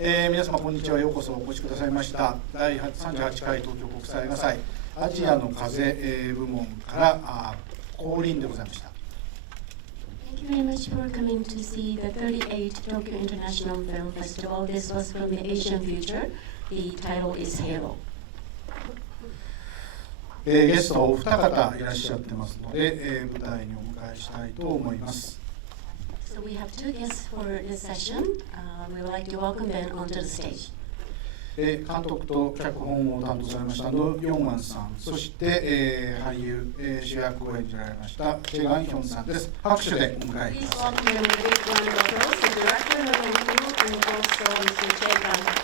皆様こんにちは。ようこそお越しくださいました。第38回東京国際映画祭アジアの風、部門から降臨でございました。Thank you very much for coming to see the 38th Tokyo International Film Festival. This was from the Asian Future. The title is Halo. ゲストお二方いらっしゃってますので、舞台にお迎えしたいと思います。So we have two guests for this session. We would like to welcome them onto the stage. 監督と脚本を担当されましたノ・ヨンワンさん、そして、俳優、主役を演じられましたチェ・ガンヒョンさんです。拍手でお迎えください。 Please welcome them with a big round of applause, the director of the film and also Mr. Che Gan.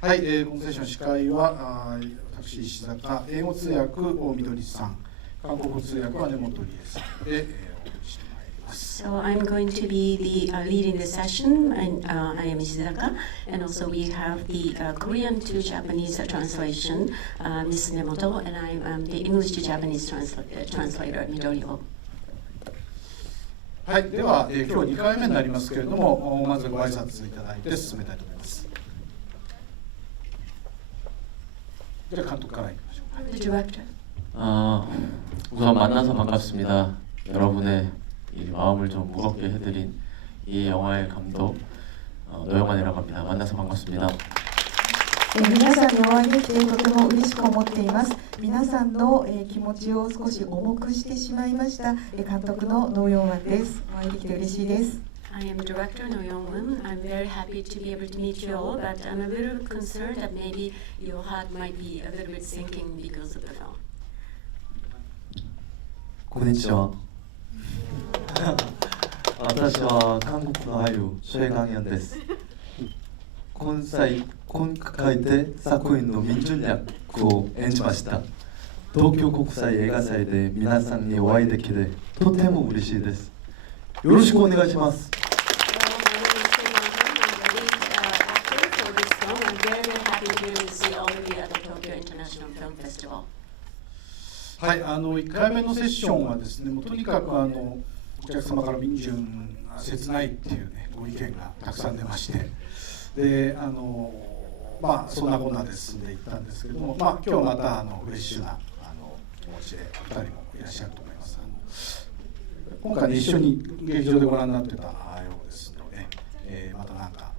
はい、このセッション司会は私石坂、英語通訳をみどりさん、韓国通訳は根本理恵さんで、お送りしてまいります。So I'm going to be the leading the session, and I am Ishizaka, and also we have the Korean to Japanese translation, Ms. Nemoto, and I am the English to Japanese translator, Midori-o. はい、では、今日2回目になりますけれども、まずご挨拶いただいて進めたいと思います。じゃあ監督からいきましょう。The director. 우선 만나서 반갑습니다. 여러분의 이 마음을 좀 무겁게 해드린 이 영화의 감독 노영환이라고 합니다. 만나서 반갑습니다. 皆さんにお会いできてとても嬉しく思っています。皆さんの気持ちを少し重くしてしまいました監督のノ・ヨンワンです。お会いできて嬉しいです。I am director No Young-won. I'm very happy to be able to meet you all, but I'm a little concerned that maybe your heart might be a little bit sinking because of the film. こんにちは。私は韓国の俳優チェ・ガンヒョンです。今回で作品の民順役を演じました。東京国際映画祭で皆さんにお会いできてとても嬉しいです。よろしくお願いします。はい、1回目のセッションはですね、もうとにかくお客様から民順切ないっていうねご意見がたくさん出まして、でそんなこんなで進んでいったんですけれども、今日はまたフレッシュな気持ちでお二人もいらっしゃると思います。今回、ね、一緒に劇場でご覧になってたようですので、またなんか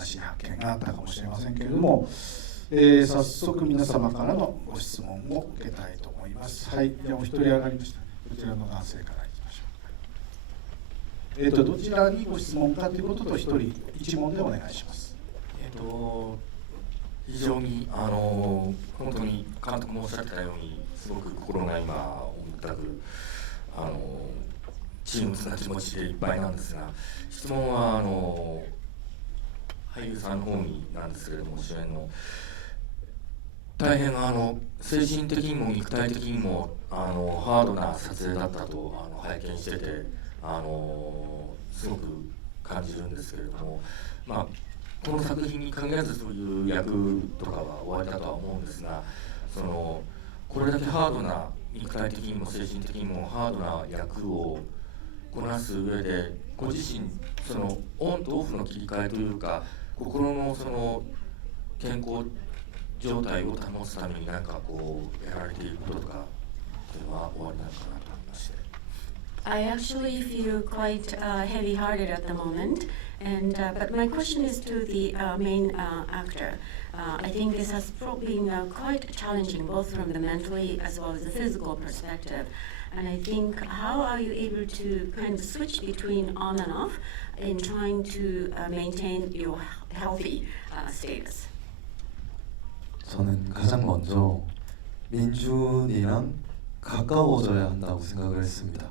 新しい発見があったかもしれませんけれども、早速皆様からのご質問を受けたいと思います。はい、じゃあお一人上がりました。こちらの男性からいきましょう。どちらにご質問かということと一問でお願いします。非常に本当に監督もおっしゃってたようにすごく心が今重たく沈鬱な気持ちでいっぱいなんですが、質問は俳優さんの方になんですけれども、主演の大変精神的にも肉体的にもハードな撮影だったと拝見しててすごく感じるんですけれども、この作品に限らずそういう役とかはおありだとは思うんですが、これだけハードな肉体的にも精神的にもハードな役をこなす上で、ご自身オンとオフの切り替えというか、心の健康状態を保つために何かやられていることとかっていうのはおありなのかなと思いまして。I actually feel quite heavy-hearted at the moment, and but my question is to the main actor. I think this has been quite challenging, both from the mentally as well as the physical perspective. And I think, how are you able to kind of switch between on and off in trying to maintain your healthy status? 저는 가장 먼저 민준이랑 가까워져야 한다고 생각을 했습니다.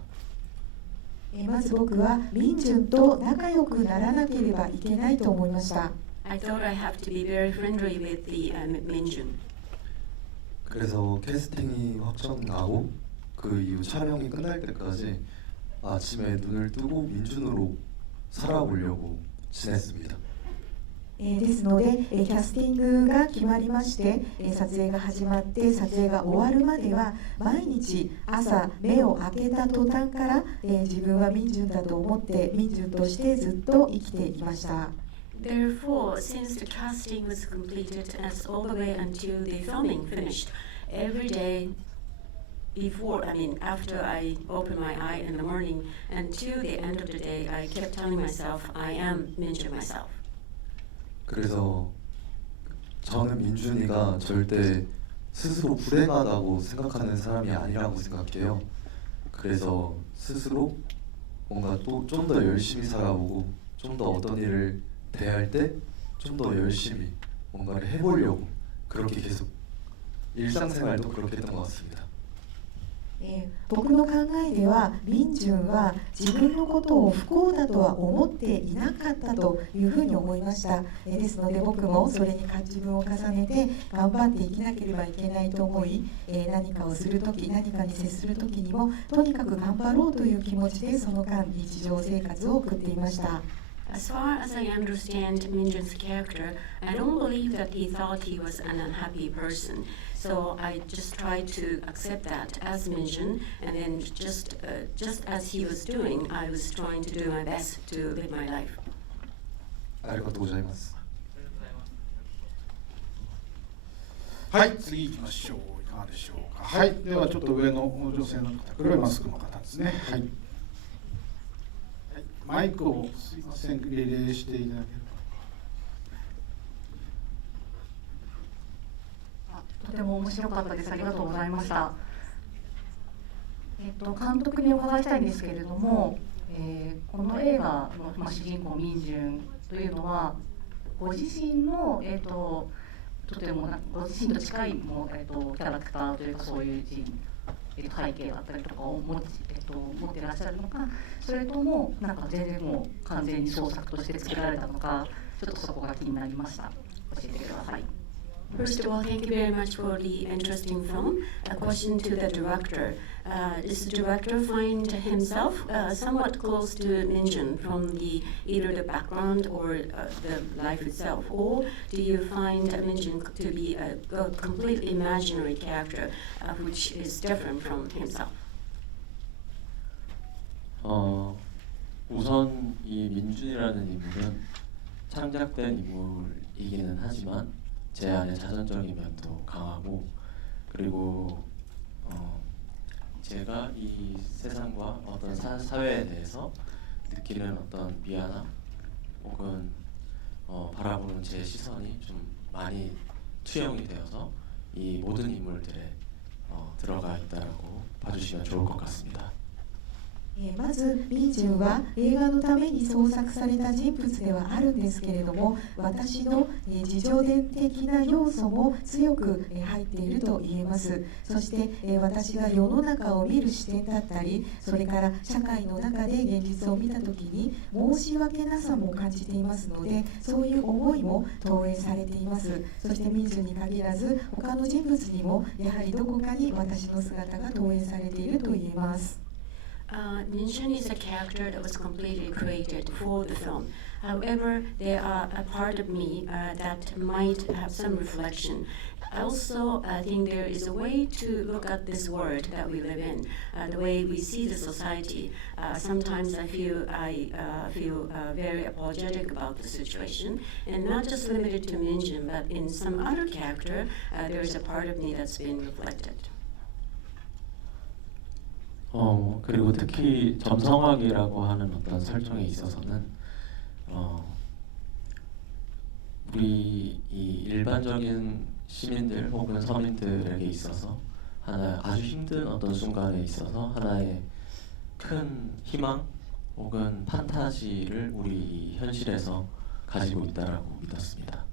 まず僕は民順と仲良くならなければいけないと思いました。 I thought I have to be very friendly with the Minjun. 그래서 캐스팅이 확정 나고 그 이후 촬영이 끝날 때까지 아침에 눈을 뜨고 민준으로 살아보려고 지냈습니다. ですので、キャスティングが決まりまして、撮影が始まって撮影が終わるまでは毎日朝目を開けた途端から、自分はミンジュンだと思ってミンジュンとしてずっと生きていました。Therefore, since the casting was completed as all the way until the filming finished, every day after I open my eye in the morning until the end of the day, I kept telling myself, I am Minjun myself. 그래서 저는 민준이가 절대 스스로 불행하다고 생각하는 사람이 아니라고 생각해요. 그래서 스스로 뭔가 또 좀 더 열심히 살아보고 좀 더 어떤 일을 대할 때 좀 더 열심히 뭔가를 해보려고 그렇게 계속 일상생활도 그렇게 했던 것 같습니다. 僕の考えではミンジュンは自分のことを不幸だとは思っていなかったというふうに思いました。ですので僕もそれに自分を重ねて頑張って生きなければいけないと思い、何かをするとき何かに接するときにもとにかく頑張ろうという気持ちでその間日常生活を送っていました。As far as I understand Minjun's character, I don't believe that he thought he was an unhappy person. So I just tried to accept that as Minjun, and then just as he was doing, I was trying to do my best to live my life. ありがとうございます。はい、次行きましょう。いかがでしょうか。はい、ではちょっと上の女性の方、黒いマスクの方ですね。はい。マイクをすいません、リレーしていただければ。とても面白かったです。ありがとうございました。監督にお伺いしたいんですけれども、この映画の、主人公ミンジュンというのはご自身の、とてもご自身と近いも、キャラクターというかそういう人背景だったりとかを持っていらっしゃるのか、それともなんか全然もう完全に創作として作られたのか、ちょっとそこが気になりました。教えてください。First of all, thank you very much for the interesting film. A question to the director. Does the director find himself somewhat close to Minjun from either the background or the life itself? Or do you find Minjun to be a completely imaginary character which is different from himself? 우선 이 민준이라는 인물은 창작된 인물이기는 하지만 제 안에 자전적인 면도 강하고, 그리고 제가 이 세상과 어떤 사회에 대해서 느끼는 어떤 미안함 혹은 바라보는 제 시선이 좀 많이 투영이 되어서 이 모든 인물들에 들어가 있다라고 봐주시면 좋을 것 같습니다. まずミンジュンは映画のために創作された人物ではあるんですけれども、私の自叙伝的な要素も強く入っていると言えます。そして私が世の中を見る視点だったり、それから社会の中で現実を見た時に申し訳なさも感じていますので、そういう思いも投影されています。そしてミンジュンに限らず他の人物にもやはりどこかに私の姿が投影されていると言えます。Minjun is a character that was completely created for the film. However, there are a part of me that might have some reflection. Also, I think there is a way to look at this world that we live in, the way we see the society. Sometimes I feel very apologetic about the situation, and not just limited to Minjun, but in some other character, there is a part of me that's been reflected. 그리고 특히 점성학이라고 하는 어떤 설정에 있어서는 우리 이 일반적인 시민들 혹은 서민들에게 있어서 아주 힘든 어떤 순간에 있어서 하나의 큰 희망 혹은 판타지를 우리 현실에서 가지고 있다라고 믿었습니다.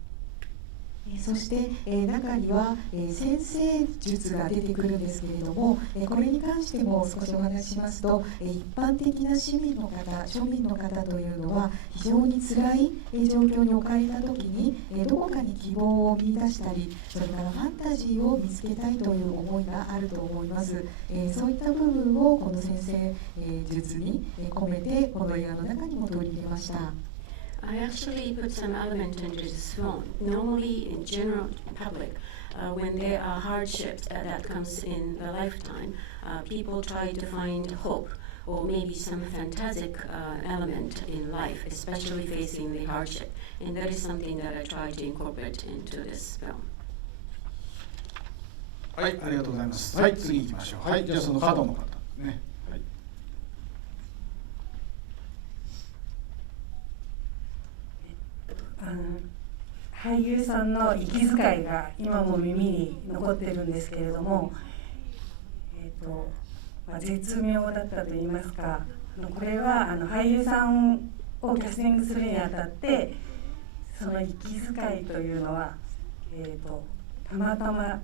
そして中には先生術が出てくるんですけれども、これに関しても少しお話ししますと、一般的な市民の方、庶民の方というのは非常に辛い状況に置かれた時にどこかに希望を見出したり、それからファンタジーを見つけたいという思いがあると思います。そういった部分をこの先生術に込めてこの映画の中にも取り入れました。I actually put some element into this film. Normally, in general public, when there are hardships that comes in the lifetime, people try to find hope or maybe some fantastic element in life, especially facing the hardship. And that is something that I try to incorporate into this film. はい、ありがとうございます。はい、次行きましょう。はい、じゃあその角の方ですね。はい。俳優さんの息遣いが今も耳に残ってるんですけれども、絶妙だったといいますか、これは俳優さんをキャスティングするにあたってその息遣いというのは、たまたま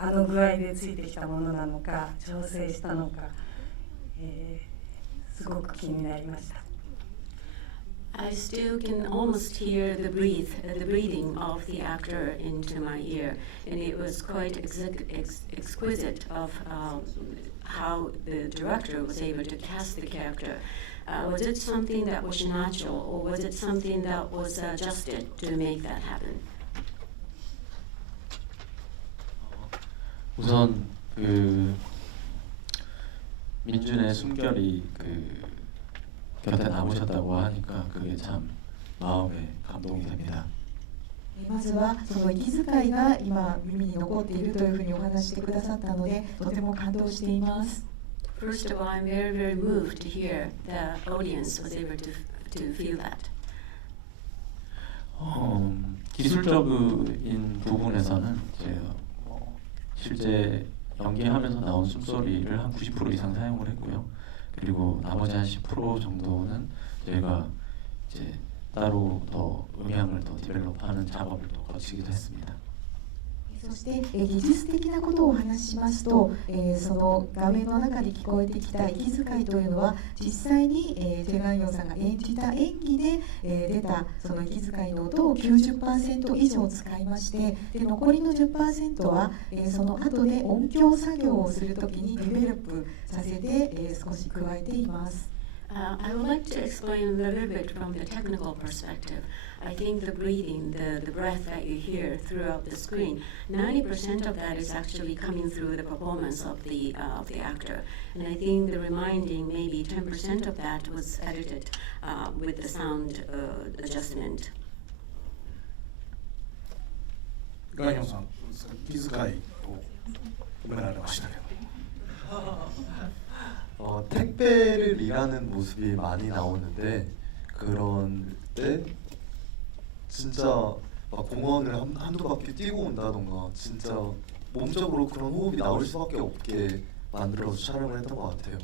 あの具合でついてきたものなのか調整したのか、すごく気になりました。I still can almost hear the breathing of the actor into my ear, and it was quite exquisite of how the director was able to cast the character. Was it something that was natural, or was it something that was adjusted to make that happen? 우선 그 민준의 숨결이 그 곁에 남으셨다고 하니까 그게 참 마음에 감동이 됩니다. まずはその息遣いが今耳に残っているというふうにお話してくださったので、とても感動しています。 First of all, I'm very, very moved to hear the audience was able to feel that. 기술적인 부분에서는 제가 실제 연기하면서 나온 숨소리를 한 90% 이상 사용을 했고요. 그리고 나머지 한 10% 정도는 저희가 이제 따로 더 음향을 더 디벨롭하는 작업을 또 거치기도 했습니다. そして技術的なことをお話ししますと、その画面の中で聞こえてきた息遣いというのは実際にチェ・ガンヨンさんが演じた演技で出たその息遣いの音を 90% 以上使いまして、で残りの 10% はその後で音響作業をするときにディベロップさせて少し加えています。I would like to explain a little bit from the technical perspective. I think the breathing, the breath that you hear throughout the screen, 90% of that is actually coming through the performance of the actor. And I think the reminding, maybe 10% of that was edited with the sound adjustment. ガンヨンさん、息遣いを褒められましたけど。 택배를 일하는 모습이 많이 나오는데 그런 때 진짜 막 공원을 한두 바퀴 뛰고 온다던가 진짜 몸적으로 그런 호흡이 나올 수밖에 없게 만들어서 촬영을 했던 것 같아요.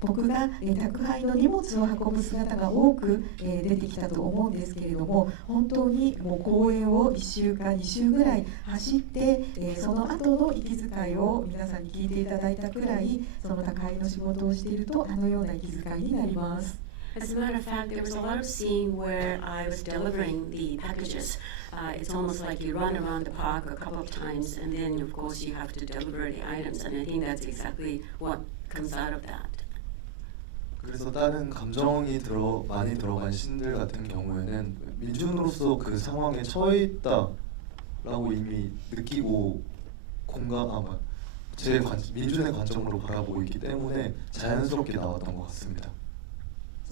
僕が宅配の荷物を運ぶ姿が多く出てきたと思うんですけれども、本当にもう公園を1週か2週ぐらい走ってその後の息遣いを皆さんに聞いていただいたくらい、その宅配の仕事をしているとあのような息遣いになります。 As a matter of fact, there was a lot of scene where I was delivering the packages. It's almost like you run around the park a couple of times, and then of course you have to deliver the items. And I think that's exactly what comes out of that. 그래서 다른 감정이 많이 들어간 씬들 같은 경우에는 민준으로서 그 상황에 처해 있다라고 이미 느끼고 민준의 관점으로 바라보고 있기 때문에 자연스럽게 나왔던 것 같습니다.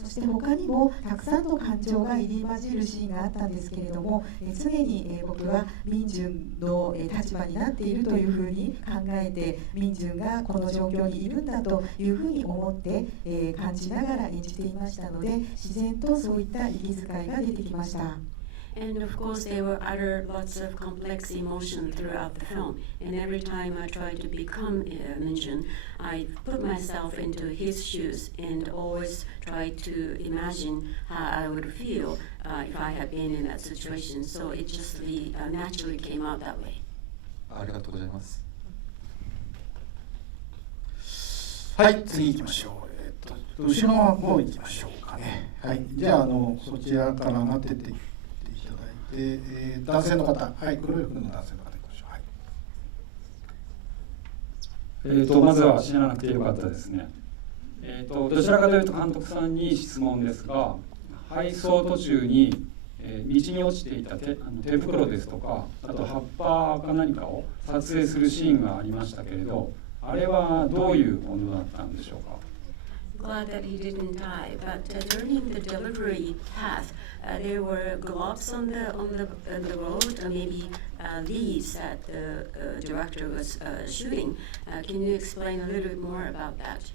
そして他にもたくさんの感情が入り混じるシーンがあったんですけれども、常に僕は民順の立場になっているというふうに考えて、民順がこの状況にいるんだというふうに思って感じながら演じていましたので、自然とそういった息遣いが出てきました。 And of course, there were lots of complex emotion throughout the film. And every time I tried to become Minjun, I put myself into his shoes and always tried to imagine how I would feel if I had been in that situation. So it just naturally came out that way. ありがとうございます。はい、次行きましょう。後ろの方行きましょうかね。はい、じゃあそちらから上がってっていただいて、男性の方、はい、黒い服の男性の方行きましょう。はい。まずは知らなくてよかったですね。どちらかというと監督さんに質問ですが、配送途中に、道に落ちていた手袋ですとか、あと葉っぱか何かを撮影するシーンがありましたけれど、あれはどういうものだったんでしょうか。Glad that he didn't die, but during the delivery path, there were globs on the road, or maybe leaves that the director was shooting. Can you explain a little bit more about that?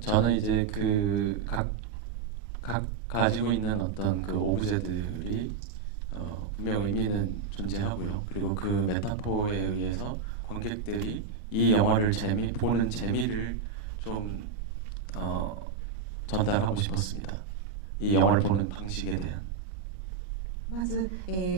저는 이제 각 가지고 있는 어떤 그 오브제들이 분명 의미는 존재하고요. 그리고 그 메타포에 의해서 관객들이 이 영화를 보는 재미를 좀 전달하고 싶었습니다. 이 영화를 보는 방식에 대한. まず、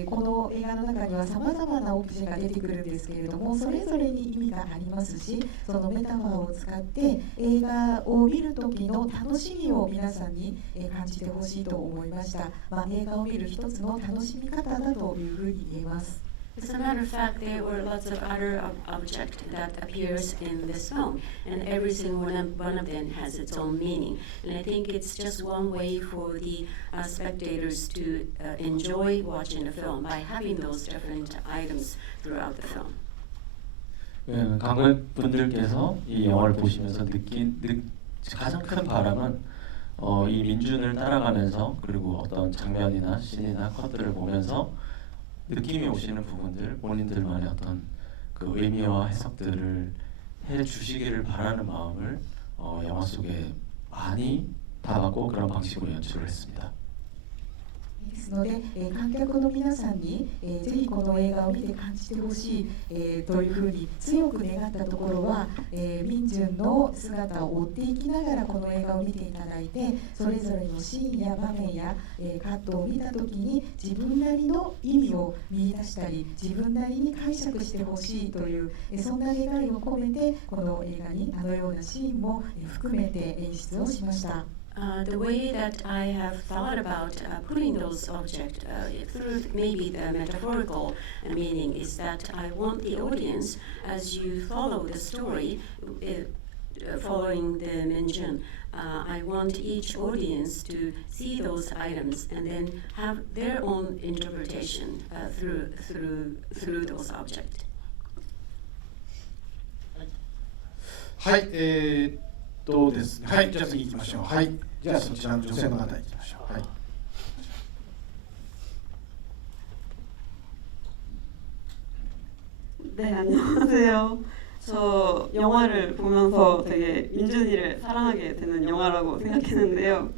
この映画の中にはさまざまなオブジェが出てくるんですけれども、それぞれに意味がありますし、そのメタファーを使って映画を見る時の楽しみを皆さんに感じてほしいと思いました。映画を見る一つの楽しみ方だというふうに言えます。As a matter of fact, there were lots of other objects that appears in this film, and every single one of them has its own meaning. And I think it's just one way for the spectators to enjoy watching the film by having those different items throughout the film. 관객분들께서 이 영화를 보시면서 느낀 가장 큰 바람은 이 민준을 따라가면서 그리고 어떤 장면이나 씬이나 컷들을 보면서 느낌이 오시는 부분들, 본인들만의 어떤 그 의미와 해석들을 해주시기를 바라는 마음을 영화 속에 많이 담았고 그런 방식으로 연출을 했습니다. ですので、観客の皆さんに、ぜひこの映画を見て感じてほしい、というふうに強く願ったところは、民順の姿を追っていきながらこの映画を見ていただいて、それぞれのシーンや場面や、カットを見た時に自分なりの意味を見出したり、自分なりに解釈してほしいという、そんな願いを込めてこの映画にあのようなシーンも含めて演出をしました。The way that I have thought about putting those objects through maybe the metaphorical meaning is that I want the audience, as you follow the story, following the Minjun, I want each audience to see those items and then have their own interpretation through those objects. はい、ですね。はい、じゃあ次行きましょう。はい、じゃあそちらの女性の方行きましょう。はい。 네, 안녕하세요. 저 영화를 보면서 되게 민준이를 사랑하게 되는 영화라고 생각했는데요.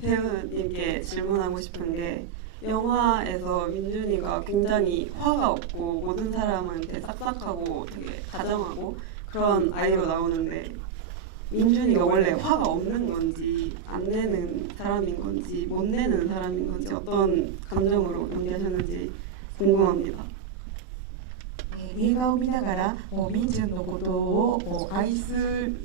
배우님께 질문하고 싶은 게 영화에서 민준이가 굉장히 화가 없고 모든 사람한테 싹싹하고 되게 다정하고 그런 아이로 나오는데 민준이가 원래 화가 없는 건지 안 내는 사람인 건지 못 내는 사람인 건지 어떤 감정으로 연기하셨는지 궁금합니다. 映画を見ながらもう民順のことを愛す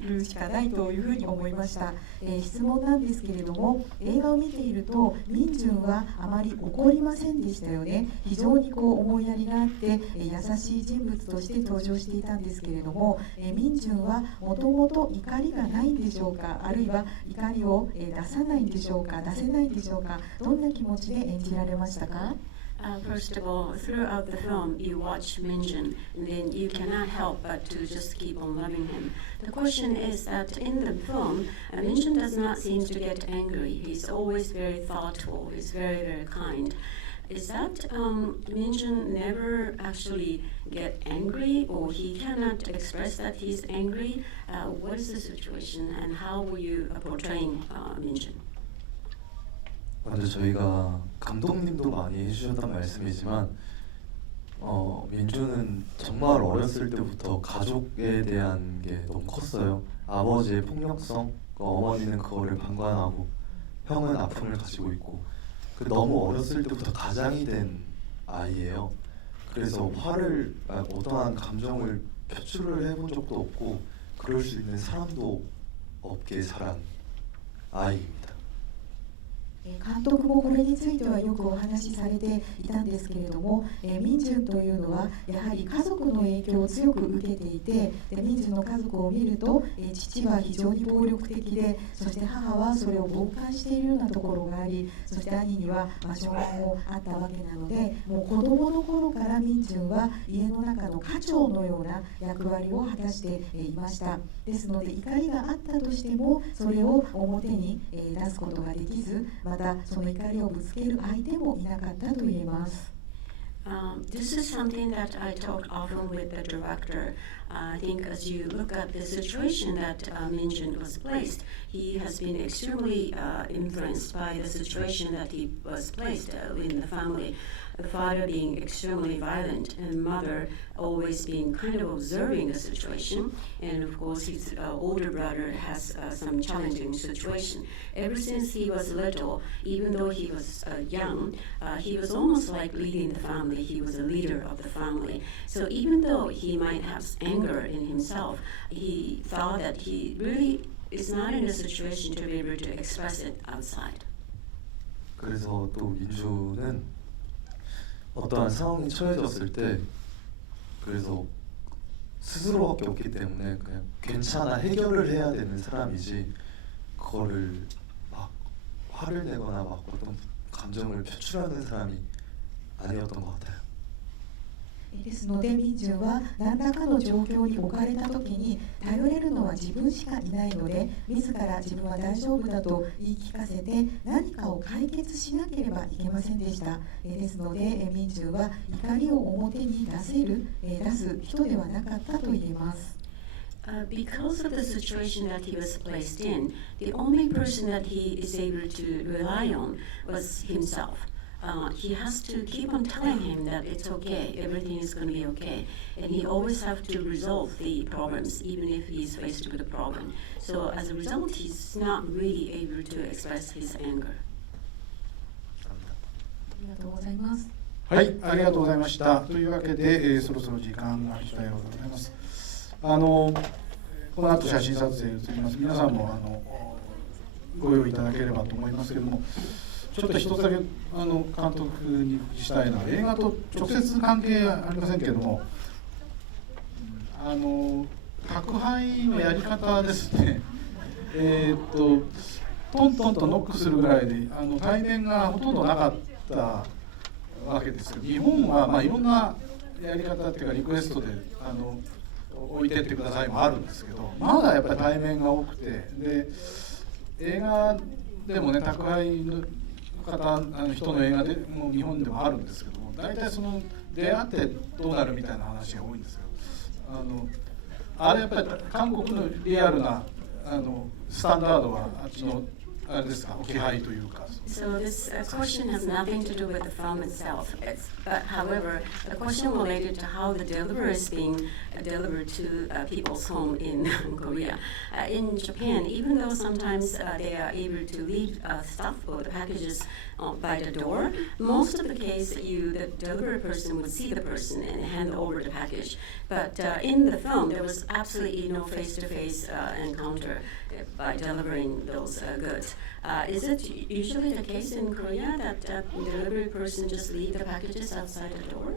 るしかないというふうに思いました。質問なんですけれども、映画を見ていると民順はあまり怒りませんでしたよね。非常に思いやりがあって優しい人物として登場していたんですけれども、民順はもともと怒りがないんでしょうか、あるいは怒りを出さないんでしょうか、出せないんでしょうか、どんな気持ちで演じられましたか？ First of all, throughout the film, you watch Minjun, and then you cannot help but to just keep on loving him. The question is that in the film, Minjun does not seem to get angry. He's always very thoughtful. He's very, very kind. Is that Minjun never actually get angry, or he cannot express that he's angry? What is the situation, and how were you portraying Minjun? 먼저 저희가 감독님도 많이 해주셨던 말씀이지만 민준은 정말 어렸을 때부터 가족에 대한 게 너무 컸어요. 아버지의 폭력성, 어머니는 그거를 방관하고 형은 아픔을 가지고 있고 너무 어렸을 때부터 가장이 된 아이예요. 그래서 화를 어떠한 감정을 표출을 해본 적도 없고 그럴 수 있는 사람도 없게 자란 아이입니다. 監督もこれについてはよくお話しされていたんですけれども、ミンジュンというのはやはり家族の影響を強く受けていて、でミンジュンの家族を見ると、父は非常に暴力的で、そして母はそれを傍観しているようなところがあり、そして兄には障害もあったわけなので、もう子どもの頃からミンジュンは家の中の家長のような役割を果たしていました。ですので怒りがあったとしてもそれを表に出すことができず、またその怒りをぶつける相手もいなかったと言えます。This is something that I talk often with the director. I think as you look at the situation that Min Jun was placed, he has been extremely influenced by the situation that he was placed in the family. The father being extremely violent and mother always being kind of observing the situation, and of course his older brother has some challenging situation. Ever since he was little, even though he was young, he was almost like leading the family. He was a leader of the family. So even though he might have anger in himself, he thought that he really is not in a situation to be able to express it outside. 그래서 또 민주는 어떠한 상황에 처해졌을 때 그래서 스스로밖에 없기 때문에 그냥 괜찮아 해결을 해야 되는 사람이지 그거를 막 화를 내거나 막 어떤 감정을 표출하는 사람이 아니었던 것 같아요. ですのでミンジュンは何らかの状況に置かれた時に頼れるのは自分しかいないので、自ら自分は大丈夫だと言い聞かせて何かを解決しなければいけませんでした。ですのでミンジュンは怒りを表に出す人ではなかったと言えます。Because of the situation that he was placed in, the only person that he is able to rely on was himself. He has to keep on telling him that it's okay, everything is going to be okay, and he always have to resolve the problems even if he's faced with a problem. So as a result, he's not really able to express his anger. ありがとうございます。はい、ありがとうございました。というわけで、そろそろ時間が来たようでございます。この後写真撮影移ります。皆さんもご用意いただければと思いますけれども、ちょっと一つだけ監督にお聞きしたいのは、映画と直接関係ありませんけれども、宅配のやり方ですね。トントンとノックするぐらいで対面がほとんどなかったわけですけど、日本は、いろんなやり方っていうかリクエストで置いてってくださいもあるんですけど、まだやっぱり対面が多くて、で映画でもね、宅配の人の映画でも日本でもあるんですけども、大体その出会ってどうなるみたいな話が多いんですけど、あれやっぱり韓国のリアルなスタンダードはあっちのあれですか、気配というか。So this question has nothing to do with the film itself. But however, the question related to how the delivery is being delivered to people's home in Korea. In Japan, even though sometimes they are able to leave stuff or the packages by the door, most of the case the delivery person would see the person and hand over the package. But in the film, there was absolutely no face-to-face encounter by delivering those goods. Is it usually the case in Korea that the delivery person just leave the packages outside the door?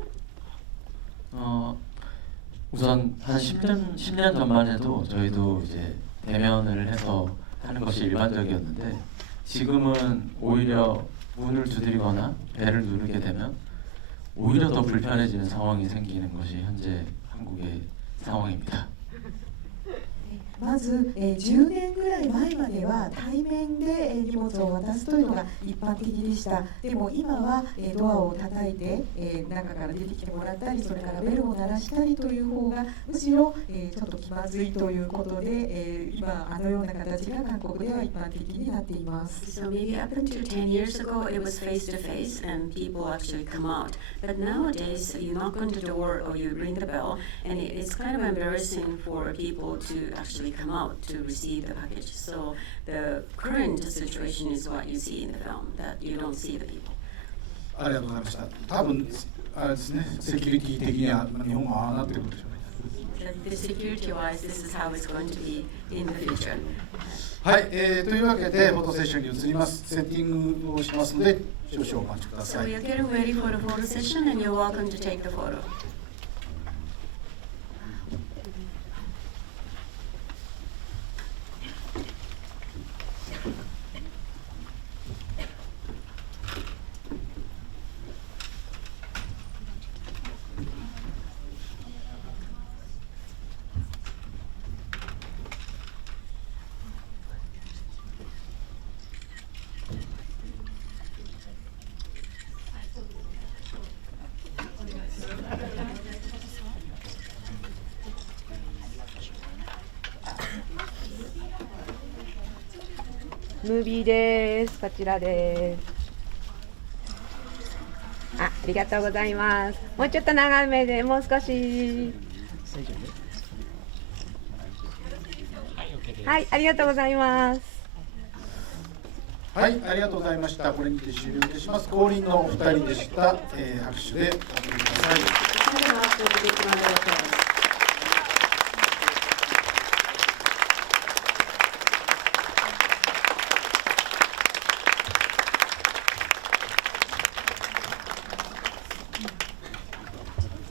우선 한 10년 전만 해도 저희도 이제 대면을 해서 하는 것이 일반적이었는데, 지금은 오히려 문을 두드리거나 벨을 누르게 되면 오히려 더 불편해지는 상황이 생기는 것이 현재 한국의 상황입니다. まず、10年ぐらい前までは対面で荷物を渡すというのが一般的でした。でも今はドアを叩いて中から出てきてもらったり、それからベルを鳴らしたりという方がむしろちょっと気まずいということで、今あのような形が韓国では一般的になっています。So maybe up until 10 years ago it was face to face and people actually come out. But nowadays you knock on the door or you ring the bell and it's kind of embarrassing for people to actually come out to receive the package. So the current situation is what you see in the film, that you don't see the people. ありがとうございました。多分あれですね、セキュリティ的には日本はああなってるんでしょうね。The security wise, this is how it's going to be in the future. はい、というわけでフォトセッションに移ります。セッティングをしますので少々お待ちくだ So さい。 you're getting ready for the photo session and you're welcome to take the photo. ムービーです。こちらです。ありがとうございます。もうちょっと長めで、もう少し。はい、ありがとうございます。はい、ありがとうございました。これにて終了いたします。後輪のお二人でした。拍手でお送りください。